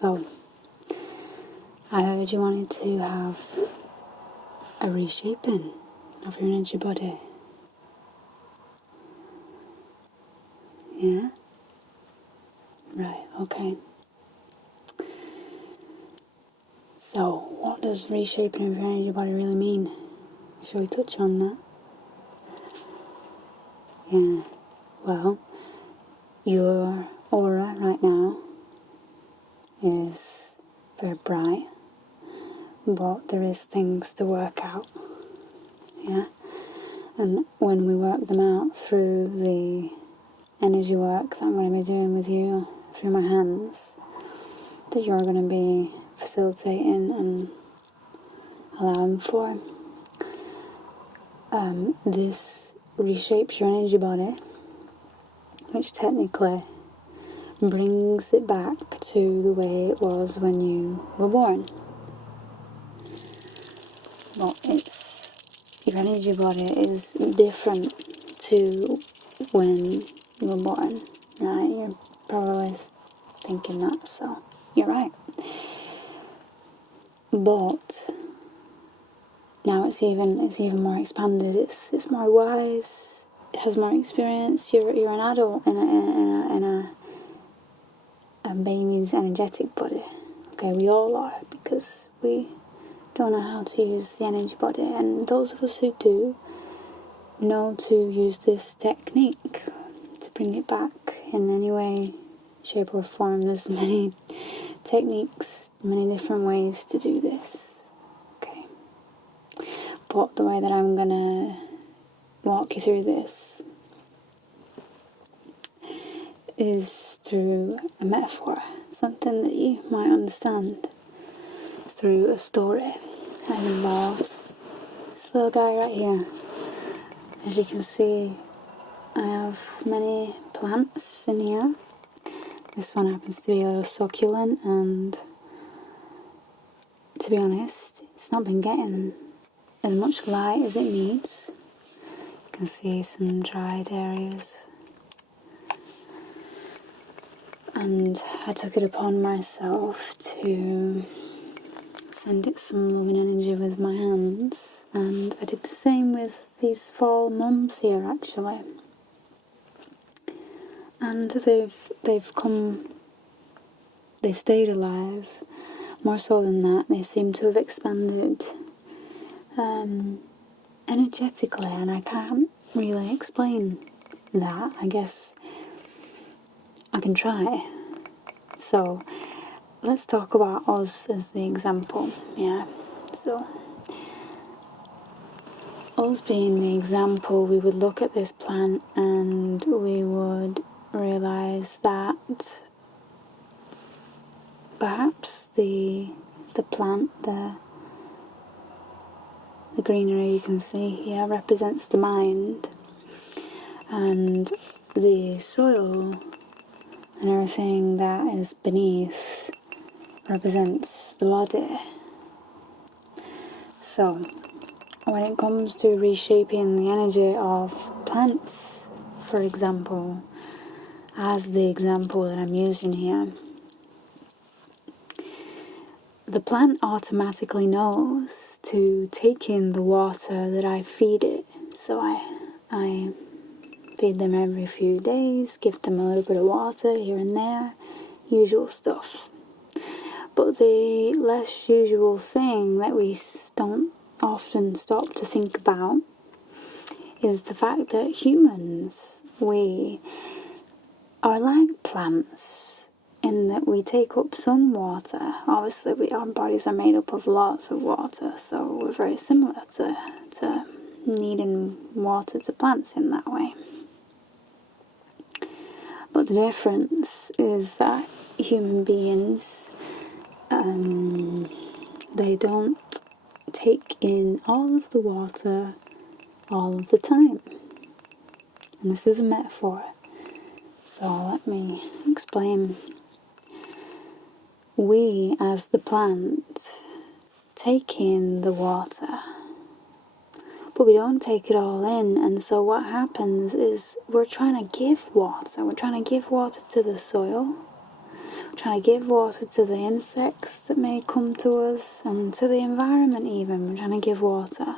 So, I heard you wanted to have a reshaping of your energy body. Yeah? Right, okay. So, what does reshaping of your energy body really mean? Shall we touch on that? Yeah. Well, your aura right now is very bright, but there is things to work out. Yeah? And when we work them out through the energy work that I'm going to be doing with you through my hands, that you're going to be facilitating and allowing for, this reshapes your energy body, which technically brings it back to the way it was when you were born. Well, your energy body is different to when you were born, right? You're probably thinking that, so you're right. But now it's even more expanded. It's more wise. It has more experience. You're an adult in a baby's energetic body. Okay, we all are, because we don't know how to use the energy body, and those of us who do know to use this technique to bring it back in any way, shape or form. There's many techniques, many different ways to do this. Okay, but the way that I'm gonna walk you through this is through a metaphor, something that you might understand. It's through a story that involves this little guy right here. As you can see, I have many plants in here. This one happens to be a little succulent, and to be honest, it's not been getting as much light as it needs. You can see some dried areas. And I took it upon myself to send it some loving energy with my hands, and I did the same with these fall mums here, actually. And they've stayed alive. More so than that, they seem to have expanded energetically, and I can't really explain that. I guess I can try. So let's talk about us as the example. Yeah, so us being the example, we would look at this plant and we would realize that perhaps the plant, the greenery you can see here, represents the mind, and the soil and everything that is beneath represents the body. So when it comes to reshaping the energy of plants, for example, as the example that I'm using here, the plant automatically knows to take in the water that I feed it. So I feed them every few days, give them a little bit of water here and there, usual stuff. But the less usual thing that we don't often stop to think about is the fact that humans, we are like plants in that we take up some water. Obviously, our bodies are made up of lots of water, so we're very similar to needing water to plants in that way. But the difference is that human beings, they don't take in all of the water all of the time. And this is a metaphor, so let me explain. We, as the plant, take in the water, but we don't take it all in, and so what happens is we're trying to give water to the soil, trying to give water to the insects that may come to us and to the environment even. We're trying to give water.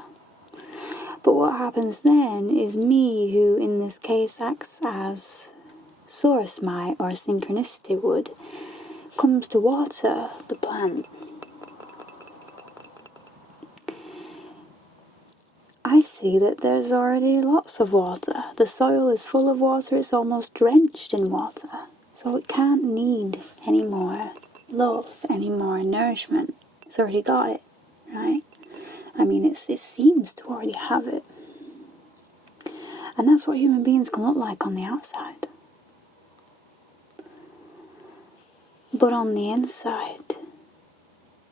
But what happens then is me, who in this case acts as source might or synchronicity would, comes to water the plant. I see that there's already lots of water. The soil is full of water, it's almost drenched in water. So it can't need any more love, any more nourishment. It's already got it, right? I mean, it seems to already have it. And that's what human beings can look like on the outside. But on the inside,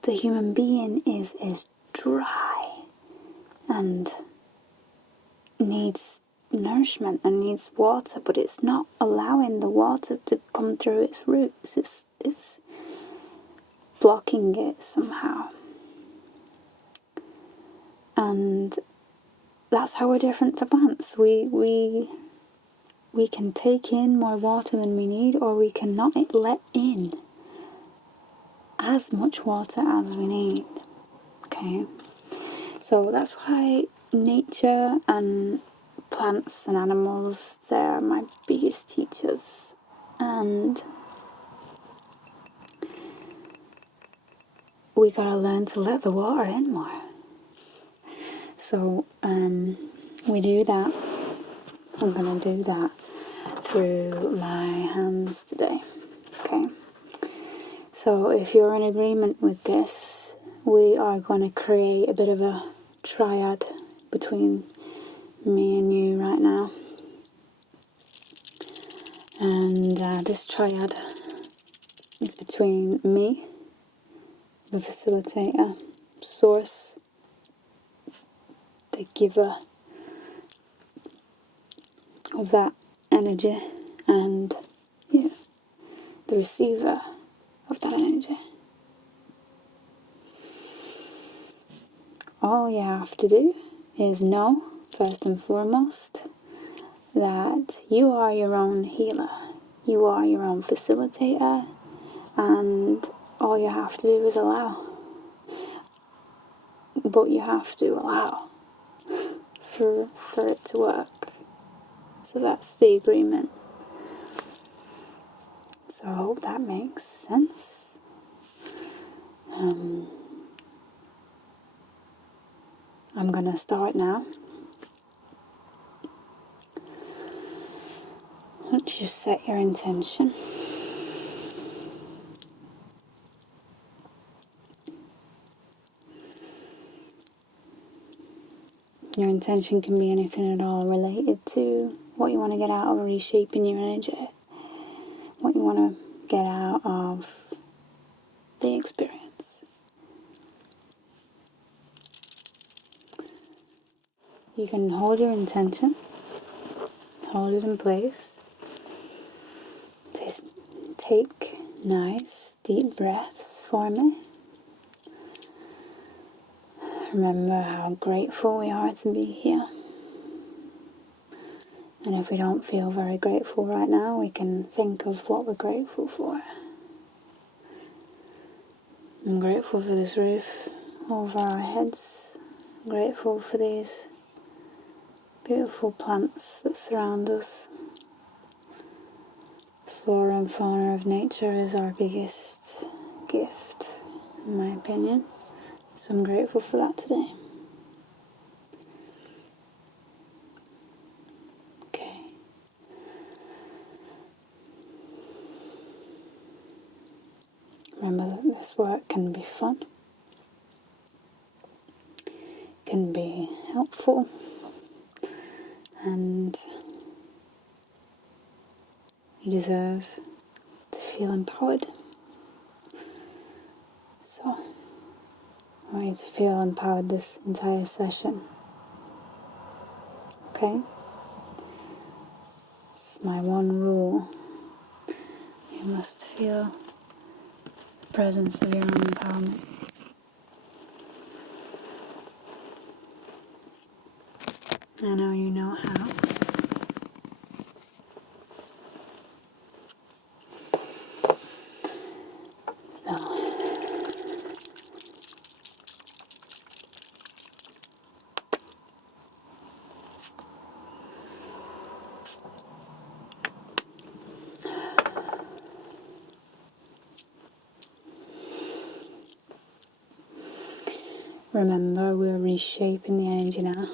the human being is dry and needs nourishment and needs water, but it's not allowing the water to come through its roots. It's blocking it somehow. And that's how we're different to plants. We can take in more water than we need, or we cannot let in as much water as we need. Okay? So that's why nature and plants and animals, they're my biggest teachers. And we gotta learn to let the water in more. So we do that. I'm gonna do that through my hands today. Okay? So if you're in agreement with this, we are going to create a bit of a triad between me and you right now. And this triad is between me, the facilitator, source, the giver of that energy, and the receiver of that energy. All you have to do is know, first and foremost, that you are your own healer. You are your own facilitator, and all you have to do is allow. But you have to allow for it to work. So that's the agreement. So I hope that makes sense. I'm gonna start now. Once you set your intention, your intention can be anything at all related to what you want to get out of reshaping your energy, what you want to get out of the experience. You can hold your intention, hold it in place. Take nice deep breaths for me. Remember how grateful we are to be here. And if we don't feel very grateful right now, we can think of what we're grateful for. I'm grateful for this roof over our heads. I'm grateful for these beautiful plants that surround us. Flora and fauna of nature is our biggest gift, in my opinion. So I'm grateful for that today. Okay. Remember that this work can be fun, can be helpful, and you deserve to feel empowered. So I want you to feel empowered this entire session. Okay? It's my one rule. You must feel the presence of your own empowerment. I know you know how. remember, we're reshaping the energy now.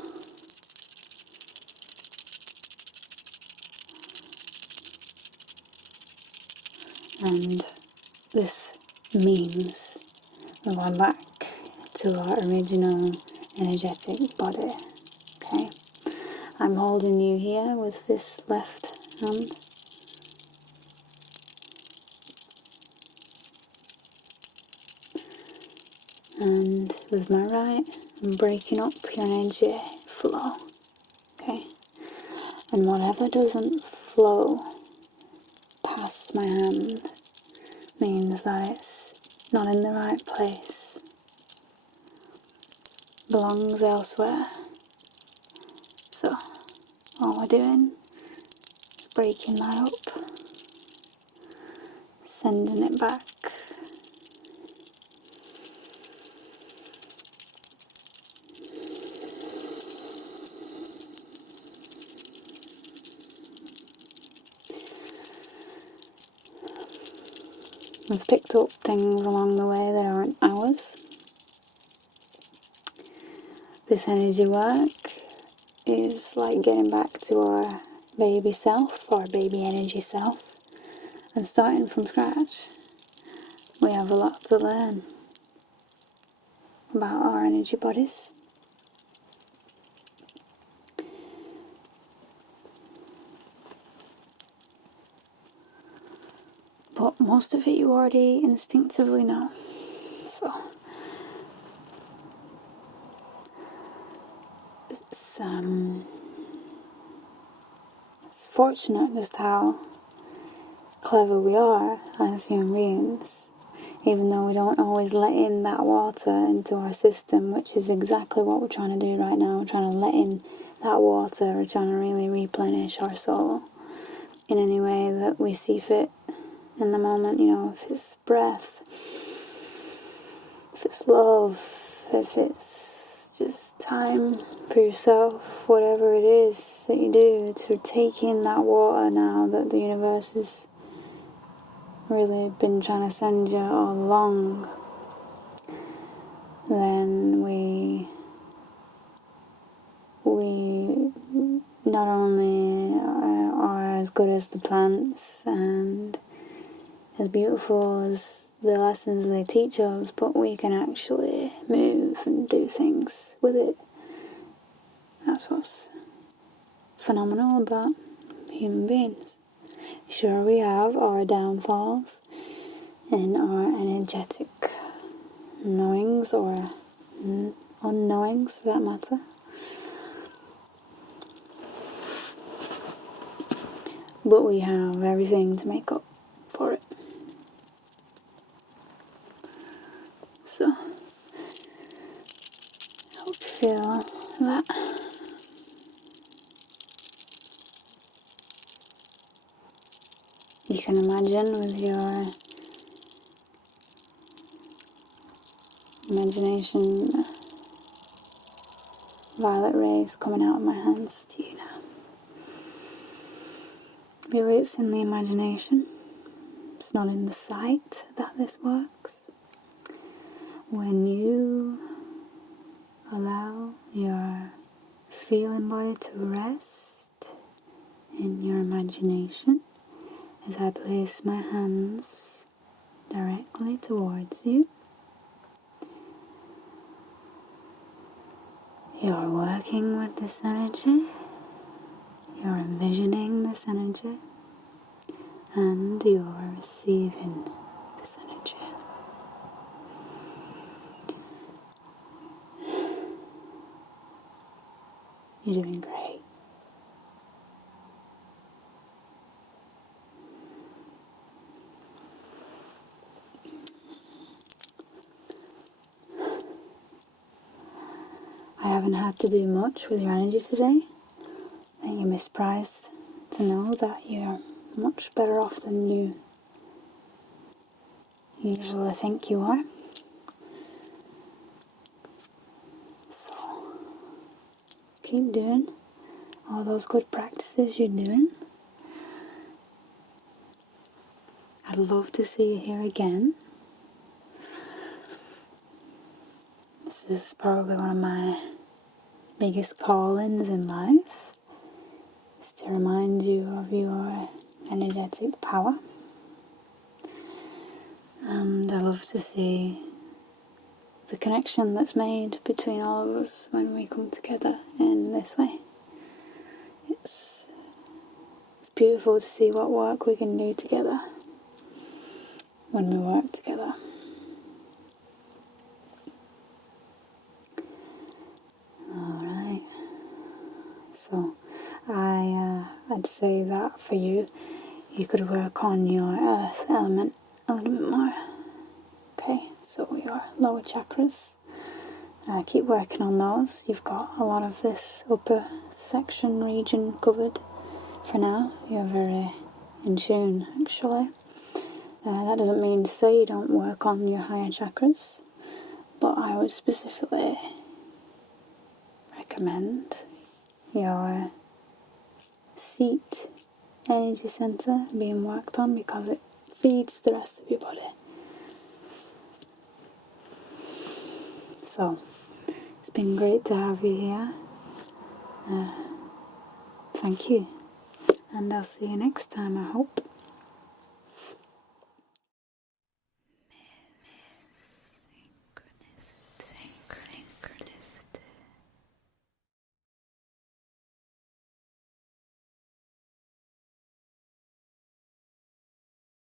And this means we're going back to our original energetic body. Okay? I'm holding you here with this left hand. And with my right, I'm breaking up your energy flow. Okay? And whatever doesn't flow past my hand means that it's not in the right place, belongs elsewhere. So all we're doing is breaking that up, sending it back. We've picked up things along the way that aren't ours. This energy work is like getting back to our baby self, our baby energy self, and starting from scratch. We have a lot to learn about our energy bodies. But most of it you already instinctively know. So it's fortunate just how clever we are as human beings, even though we don't always let in that water into our system, which is exactly what we're trying to do right now. We're trying to let in that water. We're trying to really replenish our soul in any way that we see fit in the moment. You know, if it's breath, if it's love, if it's just time for yourself, whatever it is that you do to take in that water now that the universe has really been trying to send you all along, then we not only are as good as the plants and as beautiful as the lessons they teach us, but we can actually move and do things with it. That's what's phenomenal about human beings. Sure, we have our downfalls and our energetic knowings or unknowings for that matter. But we have everything to make up for it. So, I hope you feel that. You can imagine with your imagination violet rays coming out of my hands to you now. Really, it's in the imagination. It's not in the sight that this works. When you allow your feeling body to rest in your imagination, as I place my hands directly towards you, you're working with this energy, you're envisioning this energy, and you're receiving this energy. You're doing great. I haven't had to do much with your energy today. I think you'll be surprised to know that you're much better off than you usually think you are. So, keep doing all those good practices you're doing. I'd love to see you here again. This this is probably one of my biggest callings in life, is to remind you of your energetic power. And I love to see the connection that's made between all of us when we come together in this way. It's beautiful to see what work we can do together when we work together. Alright, so I'd say that for you, you could work on your earth element a little bit more. Okay, so your lower chakras, keep working on those. You've got a lot of this upper section region covered for now. You're very in tune, actually. That doesn't mean to say you don't work on your higher chakras, but I would specifically recommend your seat energy center being worked on because it feeds the rest of your body. So, it's been great to have you here. Thank you. And I'll see you next time, I hope.